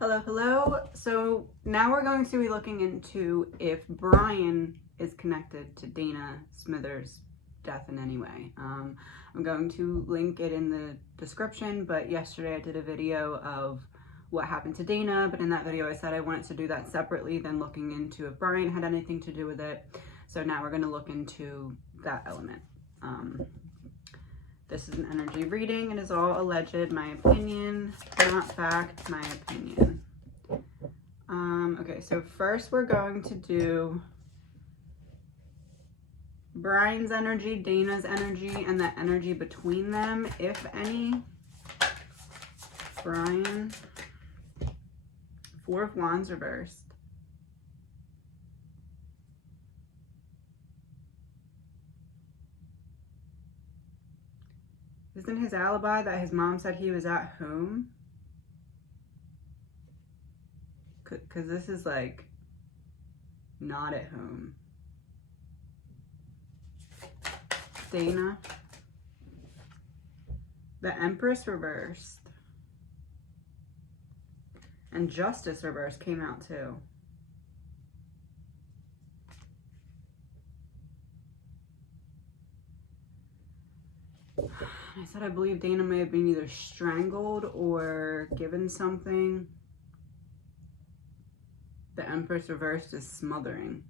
Hello, hello. So now we're going to be looking into if Brian is connected to Dana Smithers' death in any way. I'm going to link it in the description, but yesterday I did a video of what happened to Dana, but in that video I said I wanted to do that separately than looking into if Brian had anything to do with it. So now we're going to look into that element. This is an energy reading. It is all alleged, my opinion, not fact, my opinion. Okay, so first we're going to do Brian's energy, Dana's energy, and the energy between them, if any. Brian, Four of Wands reversed. Isn't his alibi that his mom said he was at home? Because this is like not at home. Dana. The Empress reversed. And Justice reversed came out too. I said I believe Dana may have been either strangled or given something. The Empress reversed is smothering.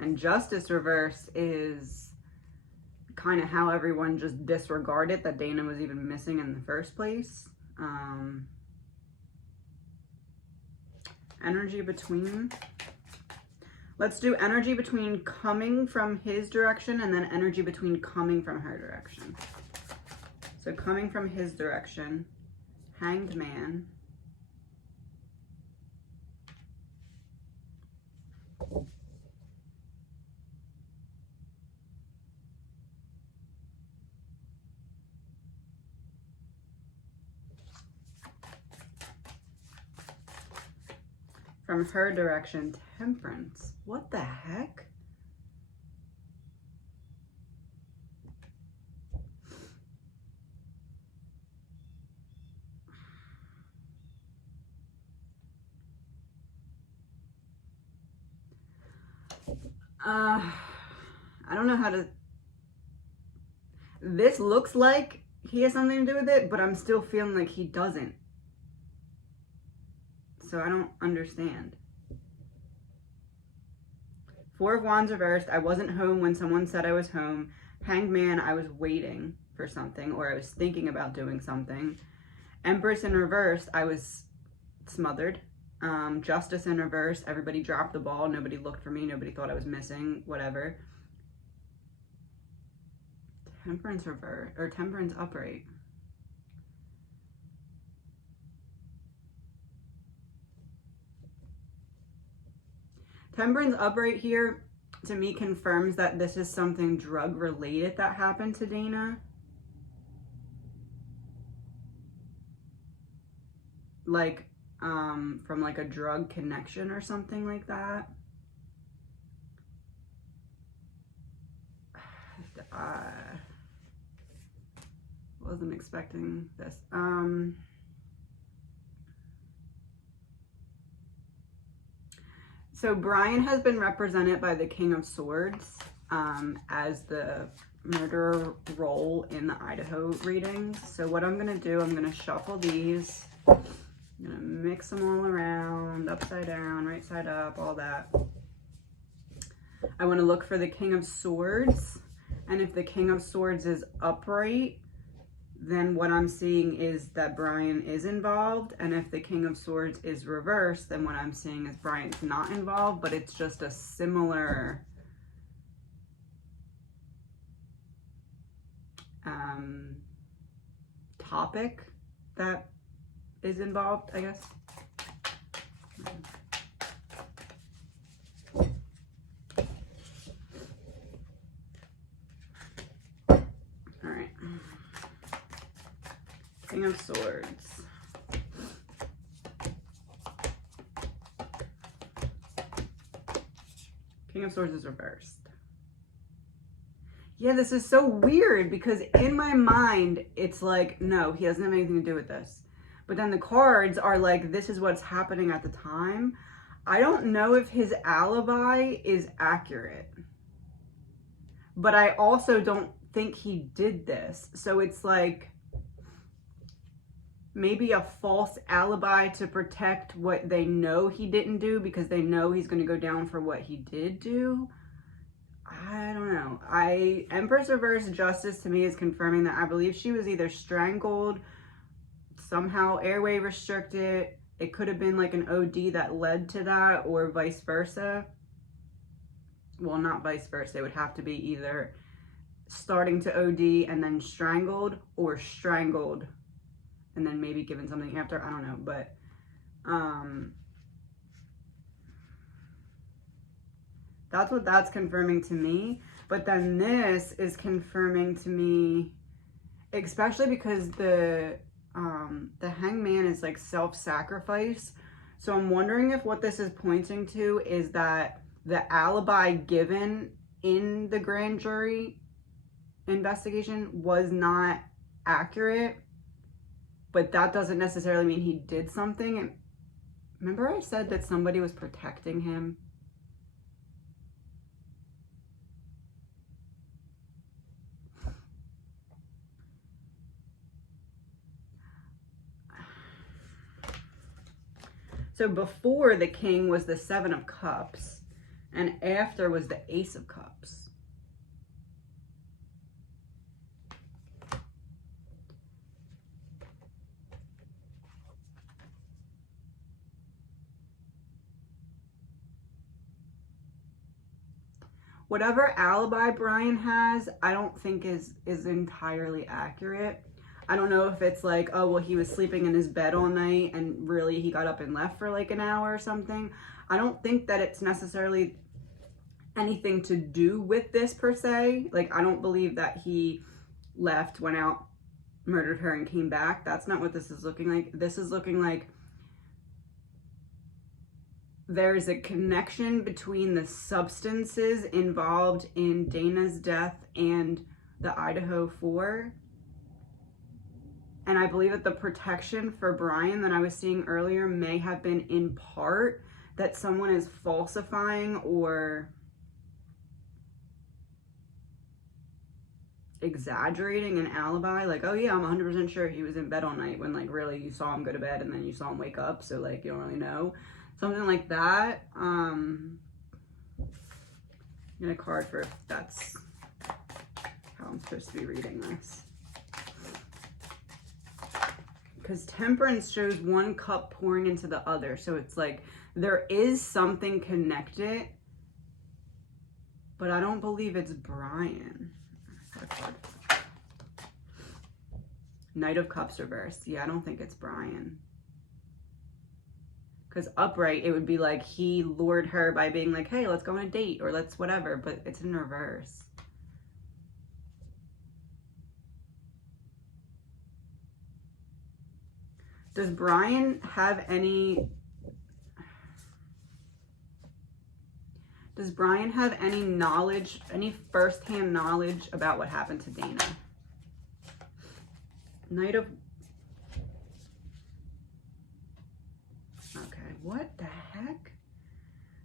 And Justice reversed is kind of how everyone just disregarded that Dana was even missing in the first place. Energy between. Let's do energy between coming from his direction and then energy between coming from her direction. So coming from his direction, Hanged Man. From her direction, Temperance. What the heck? I don't know how to... This looks like he has something to do with it, but I'm still feeling like he doesn't. So I don't understand. Four of Wands reversed. I wasn't home when someone said I was home. Hanged Man, I was waiting for something, or I was thinking about doing something. Empress in reverse, I was smothered. Justice in reverse, everybody dropped the ball. Nobody looked for me. Nobody thought I was missing. Whatever. Temperance reverse, or Temperance upright. Temperance upright here, to me, confirms that this is something drug-related that happened to Dana. Like, from like a drug connection or something like that. Wasn't expecting this. So Brian has been represented by the King of Swords as the murderer role in the Idaho readings. So what I'm going to do, I'm going to shuffle these. I'm going to mix them all around, upside down, right side up, all that. I want to look for the King of Swords. And if the King of Swords is upright, then what I'm seeing is that Brian is involved. And if the King of Swords is reversed, then what I'm seeing is Brian's not involved, but it's just a similar topic that is involved, I guess. All right. King of Swords. King of Swords is reversed. Yeah, this is so weird because in my mind, it's like, no, he doesn't have anything to do with this. But then the cards are like, this is what's happening at the time. I don't know if his alibi is accurate. But I also don't think he did this. So it's like maybe a false alibi to protect what they know he didn't do because they know he's going to go down for what he did do. I don't know. Empress Reverse Justice to me is confirming that I believe she was either strangled, somehow airway restricted. It could have been like an OD that led to that, or vice versa. Well, not vice versa. It would have to be either starting to OD and then strangled, or strangled and then maybe given something after. I don't know, but that's what that's confirming to me. But then this is confirming to me, especially because the hangman is like self-sacrifice. So I'm wondering if what this is pointing to is that the alibi given in the grand jury investigation was not accurate, but that doesn't necessarily mean he did something. And remember I said that somebody was protecting him? So before the king was the 7 of Cups, and after was the Ace of Cups. Whatever alibi Brian has, I don't think is entirely accurate. I don't know if it's like, oh, well, he was sleeping in his bed all night and really he got up and left for like an hour or something. I don't think that it's necessarily anything to do with this per se. Like, I don't believe that he left, went out, murdered her, and came back. That's not what this is looking like. This is looking like there's a connection between the substances involved in Dana's death and the Idaho 4. And I believe that the protection for Brian that I was seeing earlier may have been in part that someone is falsifying or exaggerating an alibi. Like, oh yeah, I'm 100% sure he was in bed all night, when like really you saw him go to bed and then you saw him wake up. So like you don't really know. Something like that. Get a card for if that's how I'm supposed to be reading this. Because Temperance shows one cup pouring into the other. So it's like there is something connected, but I don't believe it's Brian. Knight of Cups reversed. Yeah, I don't think it's Brian. Because upright, it would be like he lured her by being like, hey, let's go on a date or let's whatever, but it's in reverse. Does Brian have any knowledge, any first-hand knowledge about what happened to Dana? Knight of... Okay, what the heck?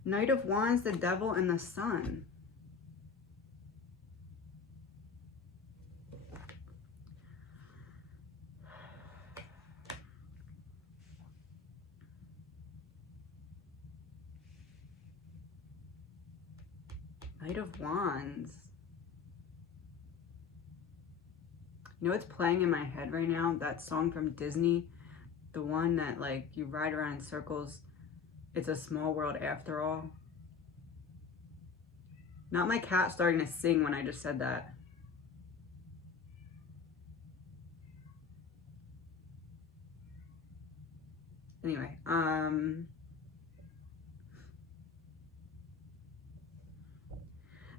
Knight of Wands, the Devil, and the Sun. Knight of Wands. You know what's playing in my head right now? That song from Disney. The one that like you ride around in circles. It's a small world after all. Not my cat starting to sing when I just said that. Anyway,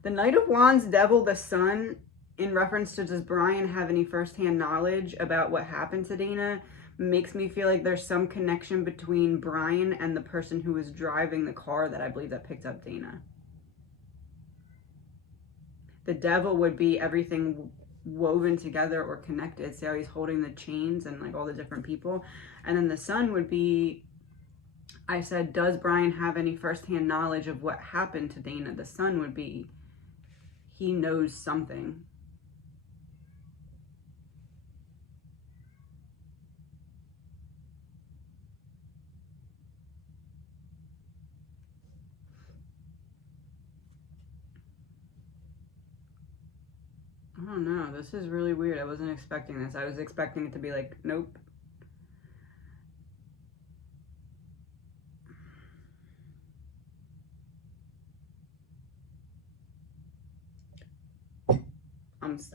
the Knight of Wands, Devil, the Sun, in reference to does Brian have any first-hand knowledge about what happened to Dana, makes me feel like there's some connection between Brian and the person who was driving the car that I believe that picked up Dana. The devil would be everything woven together or connected. See how he's holding the chains and like all the different people. And then the sun would be, I said, does Bryan have any firsthand knowledge of what happened to Dana? The sun would be, he knows something. I don't know. This is really weird. I wasn't expecting this. I was expecting it to be like, nope.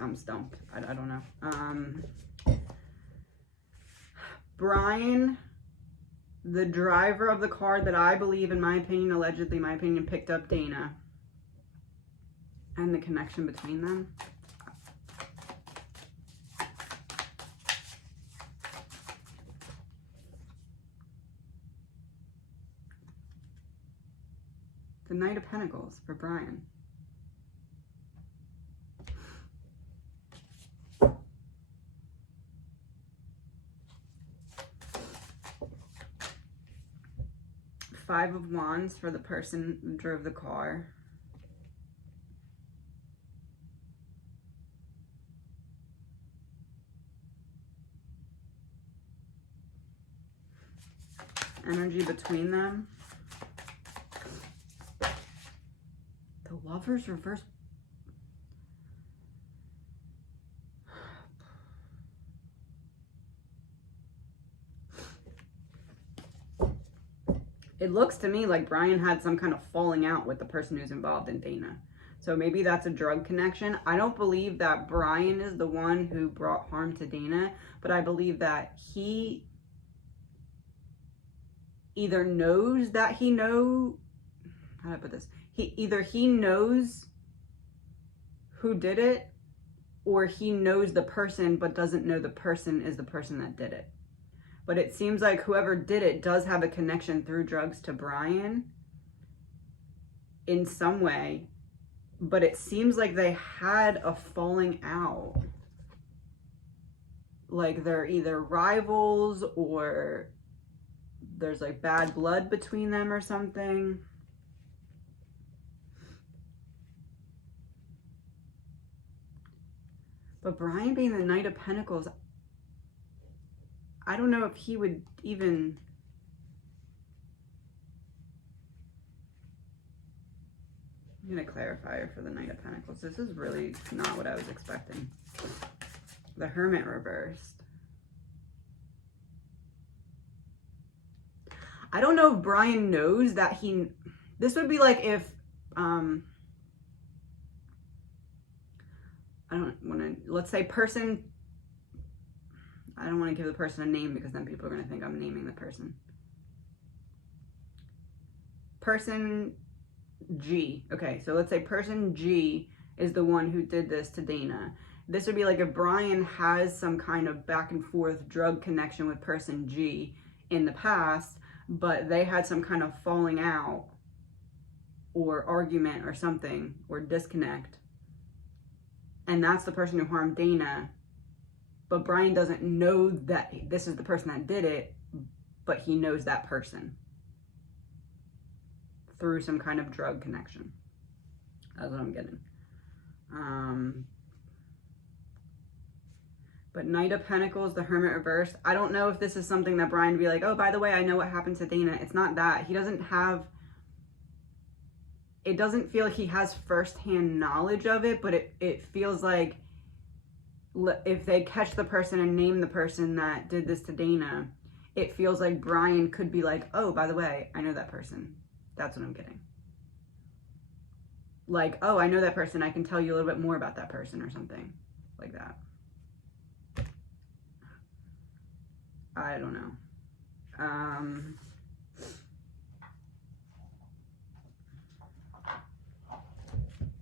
I'm stumped. I don't know. Bryan, the driver of the car that I believe, in my opinion, allegedly, my opinion, picked up Dana. And the connection between them. The Knight of Pentacles for Bryan. Five of Wands for the person who drove the car. Energy between them. The Lovers reverse. It looks to me like Bryan had some kind of falling out with the person who's involved in Dana. So maybe that's a drug connection. I don't believe that Bryan is the one who brought harm to Dana, but I believe that he either knows that how do I put this? Either he knows who did it, or he knows the person but doesn't know the person is the person that did it. But it seems like whoever did it does have a connection through drugs to Bryan in some way. But it seems like they had a falling out. Like they're either rivals or there's like bad blood between them or something. But Bryan being the Knight of Pentacles, I don't know if he would even... I'm going to clarify her for the Knight of Pentacles. This is really not what I was expecting. The Hermit reversed. I don't know if Bryan knows that he... This would be like if... I don't want to... Let's say person... I don't want to give the person a name because then people are going to think I'm naming the person. Person G. Okay, so let's say person G is the one who did this to Dana. This would be like if Bryan has some kind of back and forth drug connection with person G in the past, but they had some kind of falling out or argument or something or disconnect. And that's the person who harmed Dana. But Bryan doesn't know that this is the person that did it, but he knows that person through some kind of drug connection. That's what I'm getting. But Knight of Pentacles, the Hermit reversed. I don't know if this is something that Bryan would be like, oh, by the way, I know what happened to Dana. It's not that. He doesn't have... It doesn't feel like he has firsthand knowledge of it, but it feels like if they catch the person and name the person that did this to Dana, it feels like Bryan could be like, oh, by the way, I know that person. That's what I'm getting. Like, oh, I know that person. I can tell you a little bit more about that person or something like that. I don't know.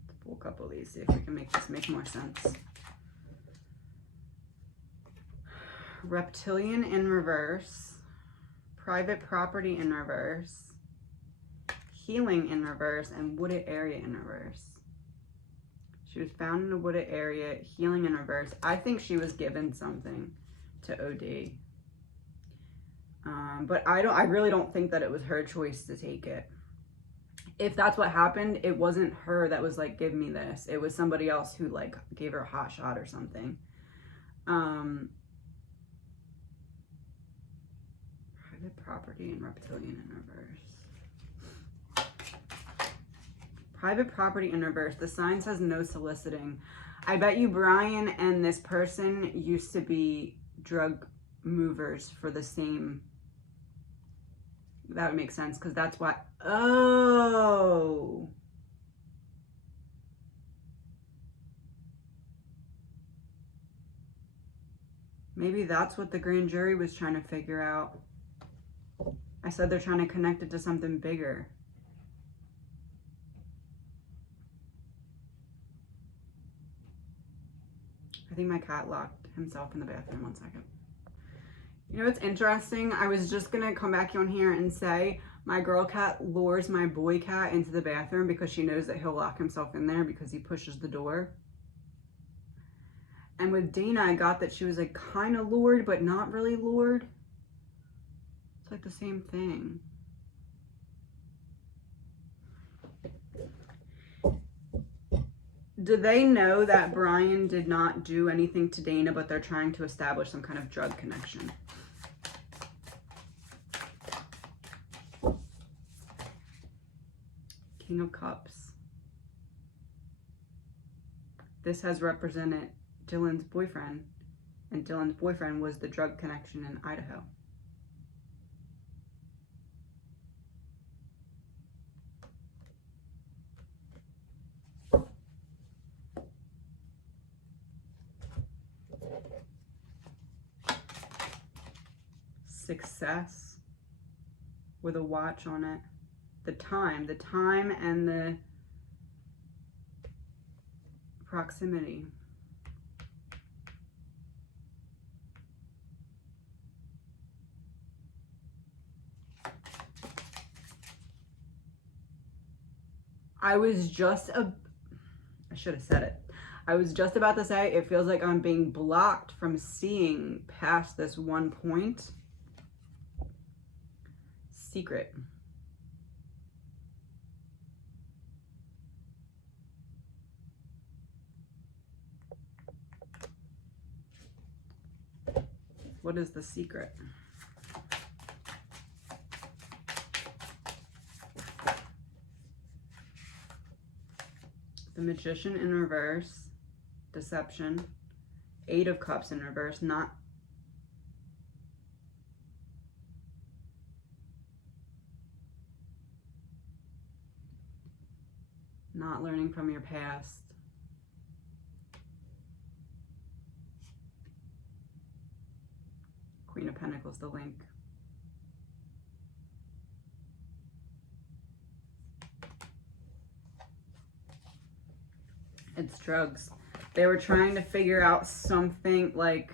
Let's pull a couple of these, see if we can make this make more sense. Reptilian in reverse, private property in reverse, healing in reverse, and wooded area in reverse. She was found in a wooded area, healing in reverse. I think she was given something to OD. But I really don't think that it was her choice to take it. If that's what happened, it wasn't her that was like, give me this. It was somebody else who like gave her a hot shot or something. Private property and reptilian in reverse. Private property in reverse. The sign says no soliciting. I bet you Brian and this person used to be drug movers for the same. That would make sense because that's why. Oh. Maybe that's what the grand jury was trying to figure out. I said they're trying to connect it to something bigger. I think my cat locked himself in the bathroom. 1 second. You know what's interesting? I was just gonna come back on here and say my girl cat lures my boy cat into the bathroom because she knows that he'll lock himself in there because he pushes the door. And with Dana, I got that she was like kind of lured, but not really lured. It's like the same thing. Do they know that Brian did not do anything to Dana, but they're trying to establish some kind of drug connection? King of Cups. This has represented Dylan's boyfriend, and Dylan's boyfriend was the drug connection in Idaho. Success with a watch on it. The time and the proximity. I should have said it. I was just about to say, it feels like I'm being blocked from seeing past this one point. Secret. What is the secret? The Magician in reverse, deception. 8 of Cups in reverse, not learning from your past. Queen of Pentacles, the link. It's drugs. They were trying to figure out something like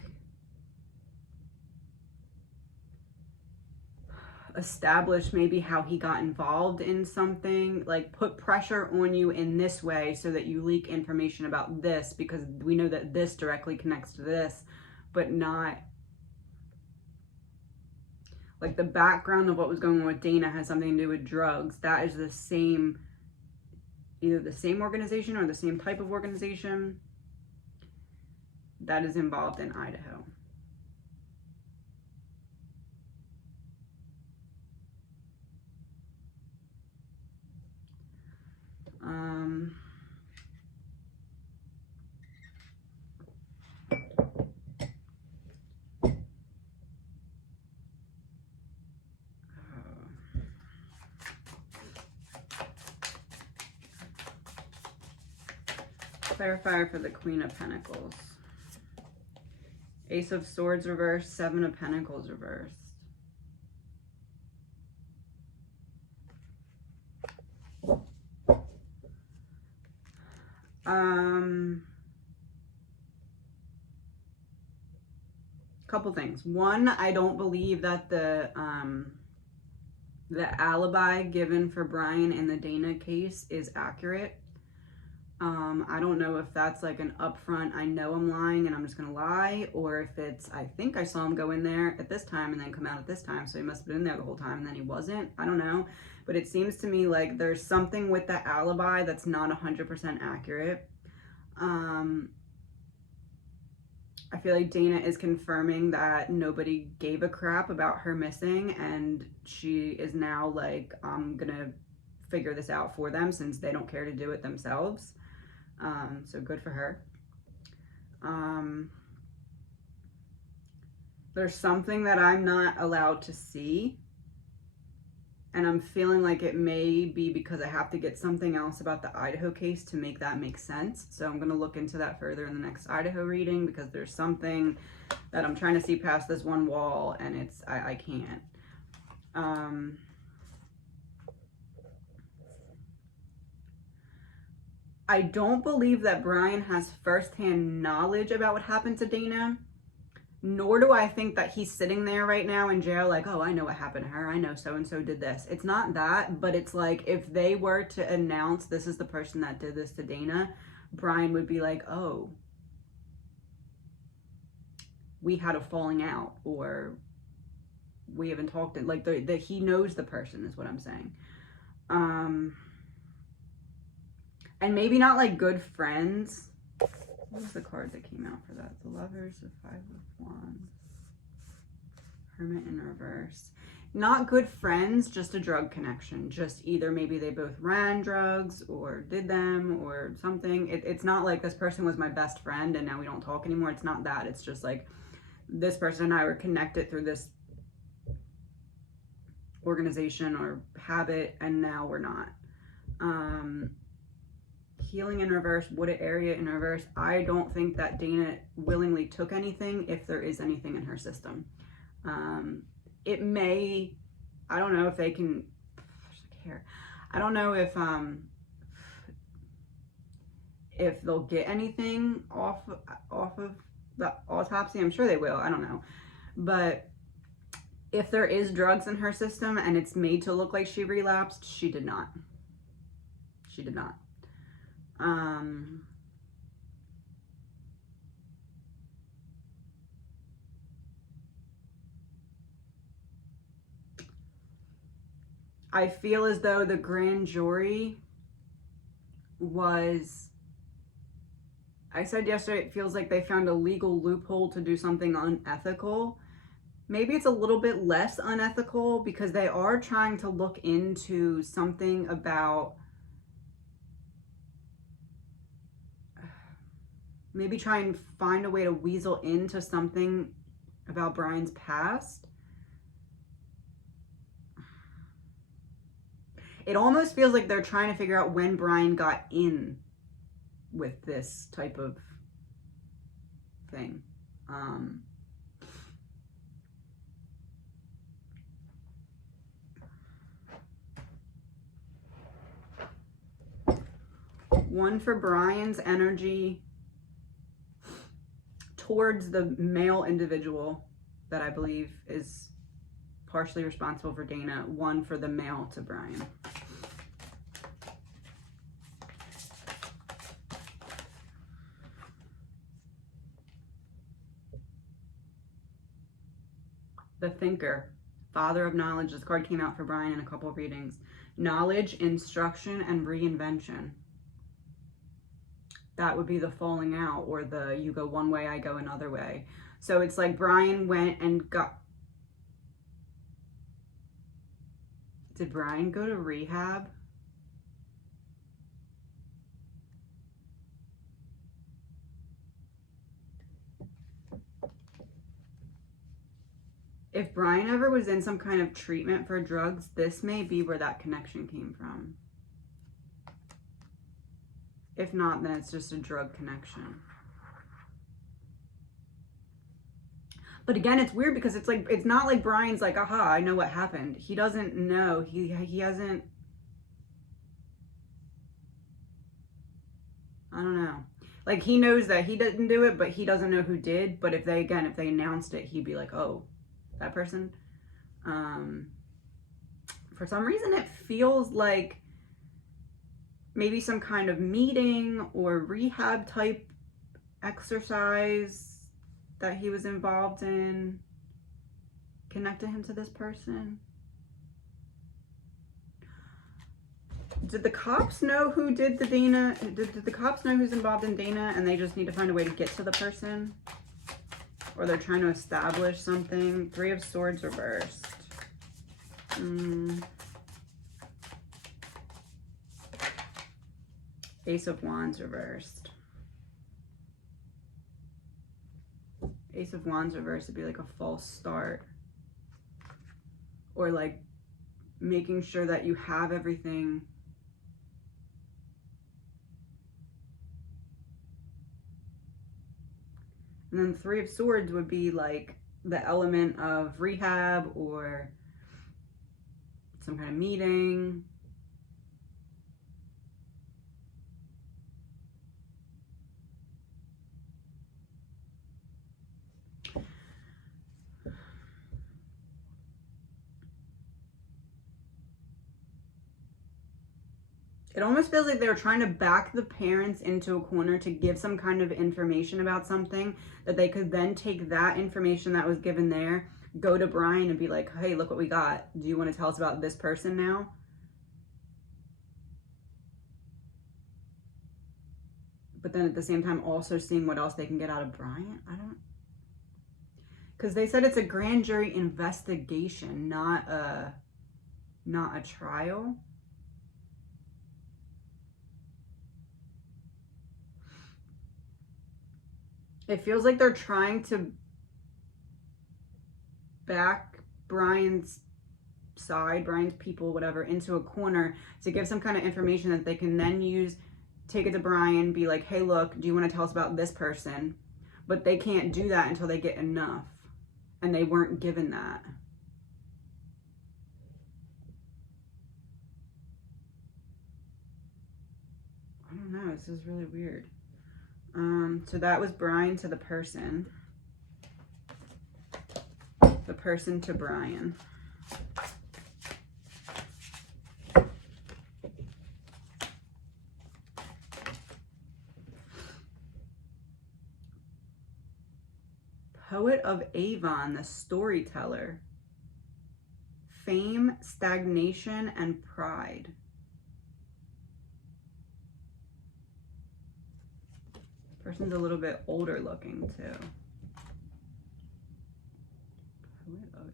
establish maybe how he got involved in something, like put pressure on you in this way so that you leak information about this because we know that this directly connects to this, but not like the background of what was going on with Dana has something to do with drugs. That is the same, either the same organization or the same type of organization that is involved in Idaho. Clarifier for the Queen of Pentacles. Ace of Swords reversed, 7 of Pentacles reversed. Couple things. One, I don't believe that the alibi given for Brian in the Dana case is accurate. I don't know if that's like an upfront, I know I'm lying and I'm just gonna lie, or if it's, I think I saw him go in there at this time and then come out at this time, so he must have been in there the whole time and then he wasn't. I don't know. But it seems to me like there's something with the alibi that's not 100% accurate. I feel like Dana is confirming that nobody gave a crap about her missing, and she is now like, I'm gonna figure this out for them since they don't care to do it themselves. So good for her. There's something that I'm not allowed to see, and I'm feeling like it may be because I have to get something else about the Idaho case to make that make sense. So I'm going to look into that further in the next Idaho reading, because there's something that I'm trying to see past this one wall, and it's, I can't. I don't believe that Bryan has firsthand knowledge about what happened to Dana. Nor do I think that he's sitting there right now in jail like, oh, I know what happened to her. I know so-and-so did this. It's not that, but it's like if they were to announce this is the person that did this to Dana, Bryan would be like, oh, we had a falling out, or we haven't talked. Like he knows the person is what I'm saying. And maybe not like good friends. What was the card that came out for that? The Lovers, the Five of Wands, Hermit in reverse. Not good friends, just a drug connection. Just either maybe they both ran drugs or did them or something. It's not like this person was my best friend and now we don't talk anymore. It's not that. It's just like this person and I were connected through this organization or habit, and now we're not. Healing in reverse, wooded area in reverse. I don't think that Dana willingly took anything, if there is anything in her system. It may, I don't know if they can, I don't know if they'll get anything off of the autopsy. I'm sure they will, I don't know. But if there is drugs in her system and it's made to look like she relapsed, she did not. She did not. I feel as though the grand jury was, I said yesterday, it feels like they found a legal loophole to do something unethical. Maybe it's a little bit less unethical because they are trying to look into something about, maybe try and find a way to weasel into something about Bryan's past. It almost feels like they're trying to figure out when Bryan got in with this type of thing. One for Bryan's energy towards the male individual that I believe is partially responsible for Dana. One for the male to Bryan. The Thinker, Father of Knowledge. This card came out for Bryan in a couple of readings. Knowledge, instruction, and reinvention. That would be the falling out, or the you go one way, I go another way. So it's like Bryan went and got... Did Bryan go to rehab? If Bryan ever was in some kind of treatment for drugs, this may be where that connection came from. If not, then it's just a drug connection. But again, it's weird because it's like, it's not like Bryan's like, aha, I know what happened. He doesn't know. He hasn't, I don't know. Like, he knows that he didn't do it, but he doesn't know who did. But if they announced it, he'd be like, oh, that person. For some reason, it feels like maybe some kind of meeting or rehab type exercise that he was involved in connected him to this person. Did the cops know who did the Dana? Did the cops know who's involved in Dana and they just need to find a way to get to the person? Or they're trying to establish something? 3 of Swords reversed. Ace of Wands reversed. Ace of Wands reversed would be like a false start. Or like making sure that you have everything. And then 3 of Swords would be like the element of rehab or some kind of meeting. It almost feels like they're trying to back the parents into a corner to give some kind of information about something that they could then take that information that was given there, go to Brian and be like, hey, look what we got. Do you want to tell us about this person now? But then at the same time also seeing what else they can get out of Brian. I don't... Because they said it's a grand jury investigation, not a trial. It feels like they're trying to back Brian's side, Brian's people, whatever, into a corner to give some kind of information that they can then use, take it to Brian, be like, hey, look, do you want to tell us about this person? But they can't do that until they get enough. And they weren't given that. I don't know. This is really weird. So that was Brian to the person. The person to Brian. Poet of Avon, the storyteller. Fame, stagnation, and pride. Person's a little bit older looking too. Poet of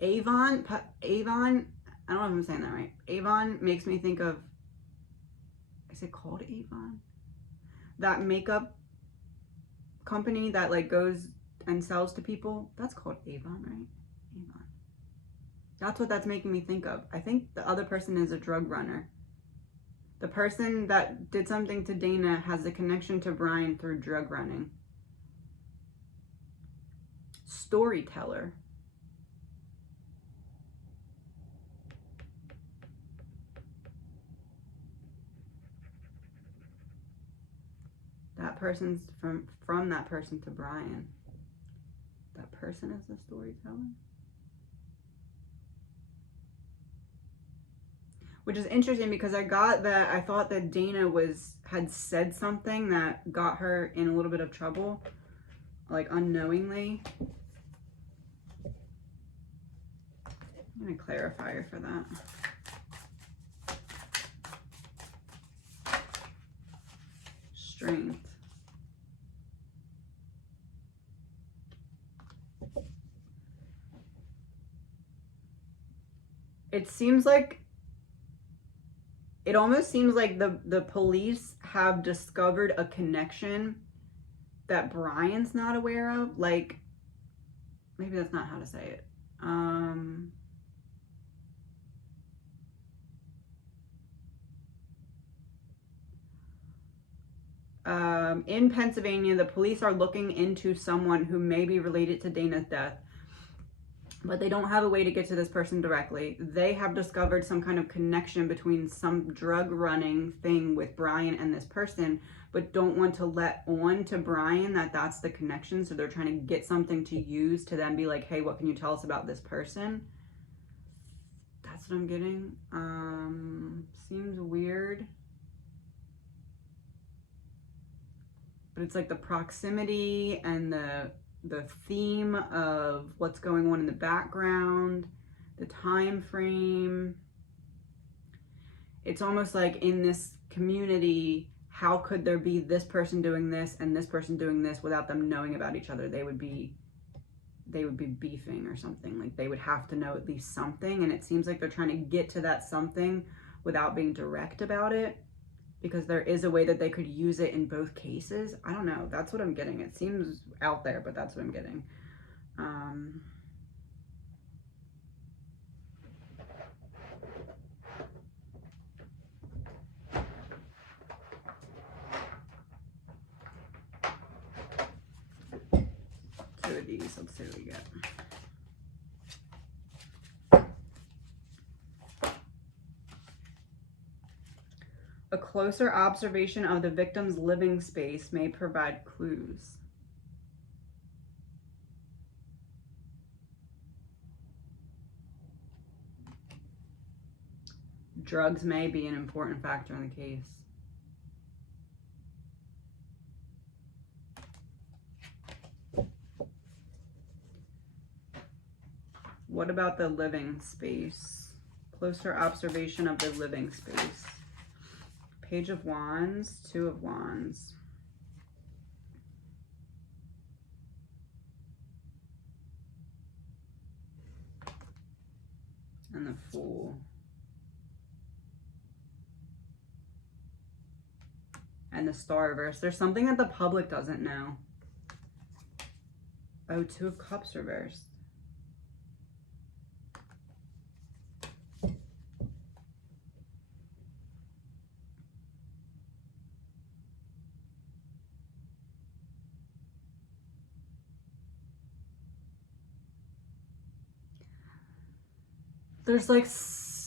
Avon. Avon, I don't know if I'm saying that right. Avon makes me think of, is it called Avon? That makeup company that like goes and sells to people. That's called Avon, right? Avon. That's what that's making me think of. I think the other person is a drug runner. The person that did something to Dana has a connection to Brian through drug running. Storyteller. That person's from that person to Brian. That person is the storyteller. Which is interesting because I thought that Dana had said something that got her in a little bit of trouble, like unknowingly. I'm gonna clarify her for that. Strength. It almost seems like the police have discovered a connection that Brian's not aware of. Like, maybe that's not how to say it. In Pennsylvania, the police are looking into someone who may be related to Dana's death, but they don't have a way to get to this person directly. They have discovered some kind of connection between some drug running thing with Brian and this person, but don't want to let on to Brian that that's the connection. So they're trying to get something to use to then be like, hey, what can you tell us about this person? That's what I'm getting. Seems weird. But it's like the proximity and the theme of what's going on in the background, the time frame. It's almost like in this community, how could there be this person doing this and this person doing this without them knowing about each other? They would be beefing or something. Like they would have to know at least something, and it seems like they're trying to get to that something without being direct about it, because there is a way that they could use it in both cases. I don't know. That's what I'm getting. It seems out there, but that's what I'm getting. Two of these. Let's see what we get. A closer observation of the victim's living space may provide clues. Drugs may be an important factor in the case. What about the living space? Closer observation of the living space. Page of Wands, Two of Wands. And the Fool. And the Star reverse. There's something that the public doesn't know. Oh, Two of Cups reversed. There's like,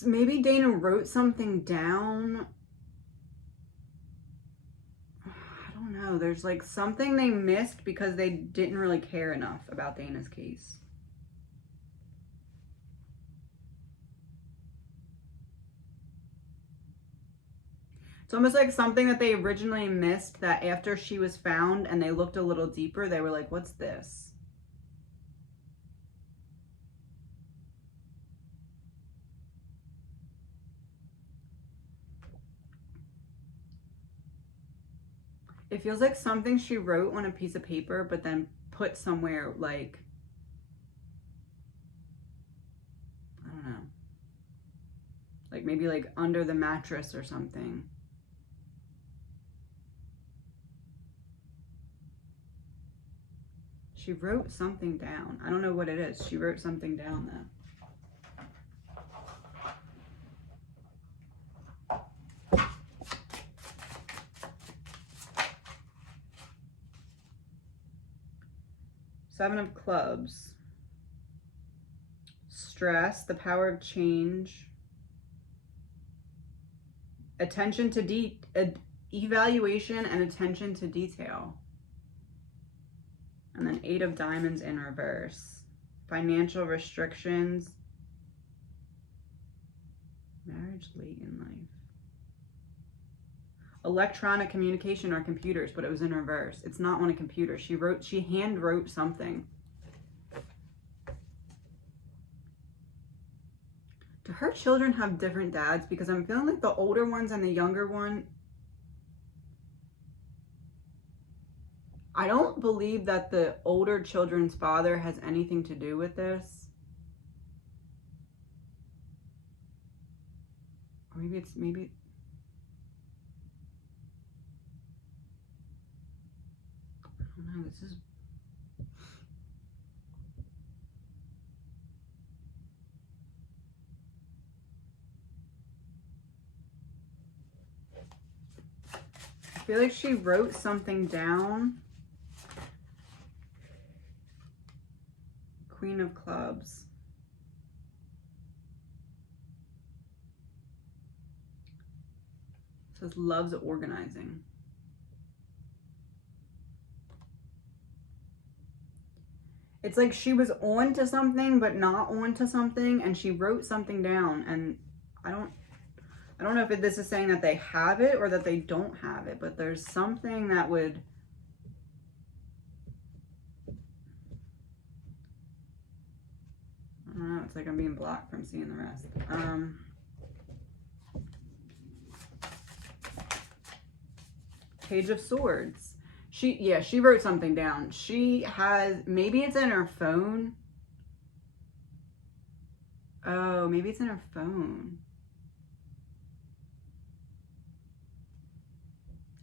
maybe Dana wrote something down. I don't know. There's like something they missed because they didn't really care enough about Dana's case. It's almost like something that they originally missed, that after she was found and they looked a little deeper, they were like, what's this? It feels like something she wrote on a piece of paper, but then put somewhere, like, I don't know, like maybe like under the mattress or something. She wrote something down. I don't know what it is. She wrote something down though. Seven of Clubs. Stress, the power of change. Attention to evaluation and attention to detail. And then Eight of Diamonds in reverse. Financial restrictions. Marriage late in life. Electronic communication or computers, but it was in reverse. It's not on a computer. She hand wrote something. Do her children have different dads? Because I'm feeling like the older ones and the younger one, I don't believe that the older children's father has anything to do with this. Or maybe I don't know, this is, I feel like she wrote something down. Queen of Clubs. It says loves organizing. It's like she was on to something, but not on to something, and she wrote something down, and I don't know if this is saying that they have it or that they don't have it, but there's something that would... I don't know, it's like I'm being blocked from seeing the rest. Page of Swords. She wrote something down. She has, maybe it's in her phone. Oh, maybe it's in her phone.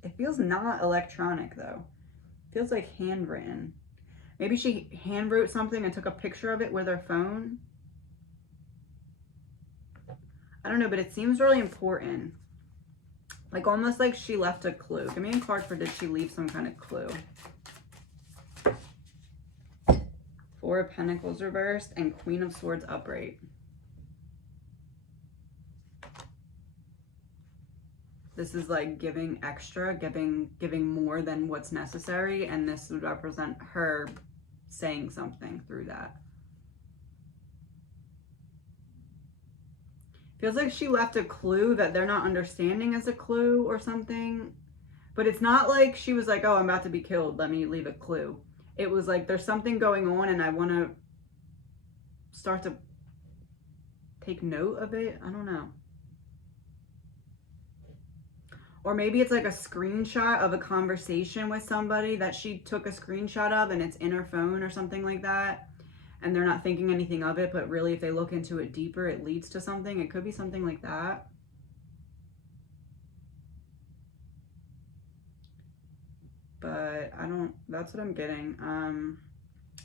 It feels not electronic though. It feels like handwritten. Maybe she hand wrote something and took a picture of it with her phone. I don't know, but it seems really important. Like almost like she left a clue. Give me a card for, did she leave some kind of clue? Four of Pentacles reversed and Queen of Swords upright. This is like giving extra, giving more than what's necessary, and this would represent her saying something through that. Feels like she left a clue that they're not understanding as a clue or something. But it's not like she was like, oh, I'm about to be killed, let me leave a clue. It was like, there's something going on and I want to start to take note of it. I don't know. Or maybe it's like a screenshot of a conversation with somebody that she took a screenshot of and it's in her phone or something like that. And they're not thinking anything of it, but really if they look into it deeper, it leads to something. It could be something like that. But I don't, that's what I'm getting.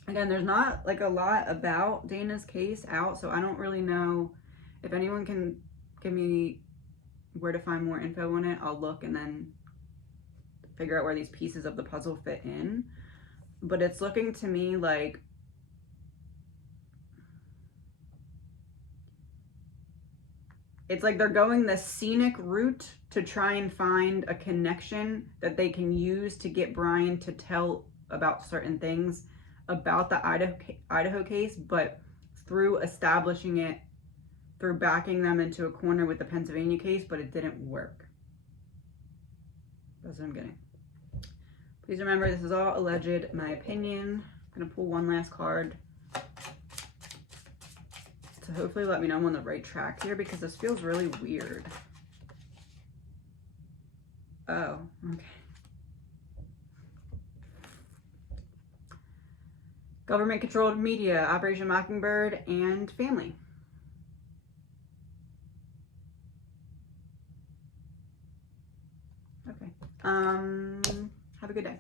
Again, there's not like a lot about Dana's case out, so I don't really know if anyone can give me where to find more info on it. I'll look and then figure out where these pieces of the puzzle fit in. But it's looking to me like it's like they're going the scenic route to try and find a connection that they can use to get Brian to tell about certain things about the Idaho case, but through establishing it, through backing them into a corner with the Pennsylvania case, but it didn't work. That's what I'm getting. Please remember, this is all alleged, my opinion. I'm gonna pull one last card to hopefully let me know I'm on the right track here, because this feels really weird. Oh, okay. Government-controlled media, Operation Mockingbird, and family. Okay. Have a good day.